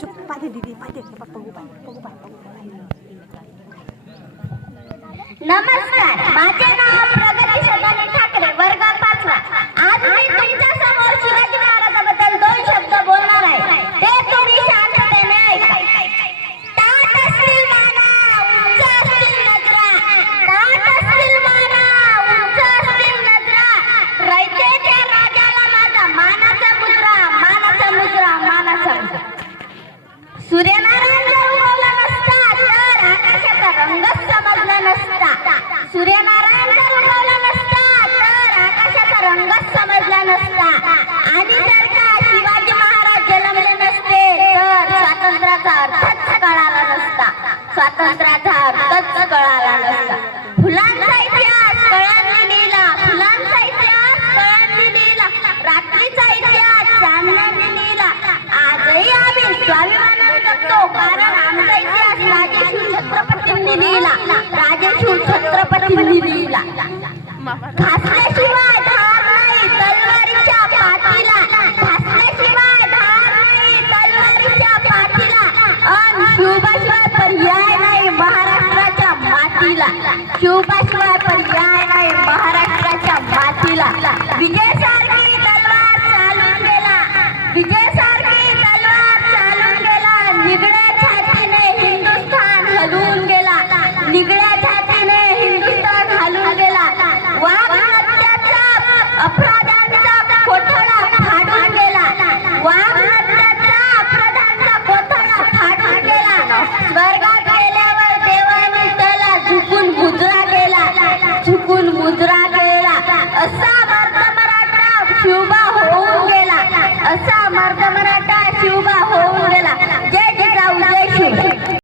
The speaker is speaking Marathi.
चुप पाहिजे दीदी पाहिजे बघू नमस्कार, माझे नाव प्रगती सदानंद ठाकरे, वर्ग 5वा. आज मी तुमच्या समोर शिवाजी महाराजांबद्दल 2 शब्द बोलणार आहे. ते तुम्ही शांततेने ऐका. ताठ असतील माना, उंच असतील नजरा. ताठ असतील माना, उंच असतील नजरा. रयतेच्या राजाला माझा मानाचा मुद्रा, मानाचा मुद्रा, मानाचा मुद्रा. सूर्यनारायण जर उगवला नसता तर आकाशाचा रंगच समजला नसता. सूर्यनारायण जर उगवला नसता तर आकाशाचा रंगच समजला नसता. आणि जर का शिवाजी महाराज जन्मले नसते तर स्वातंत्र्याचा अर्थच कळाला नसता. स्वातंत्र्याचा अर्थच कळाला नसता. फुलांचा इतिहास कळ्यांनी लिहिला, फुलांचा इतिहास कळ्यांनी लिहिला. रात्रीचा इतिहास चांदण्यांनी लिहिला. आजही आम्ही स्वाभिमानाने जगतो कारण आमचा इतिहास राजेशूर छत्रपतींनी लिहिला. राजेशूर छत्रपतींनी लिहिला. घासल्याशिवाय धार नाही तलवारीच्या पाठीला. घासल्याशिवाय धार नाही तलवारीच्या पाठीला. अन शिवबाशिवाय पर्याय नाही महाराष्ट्राच्या मातीला. शिवबा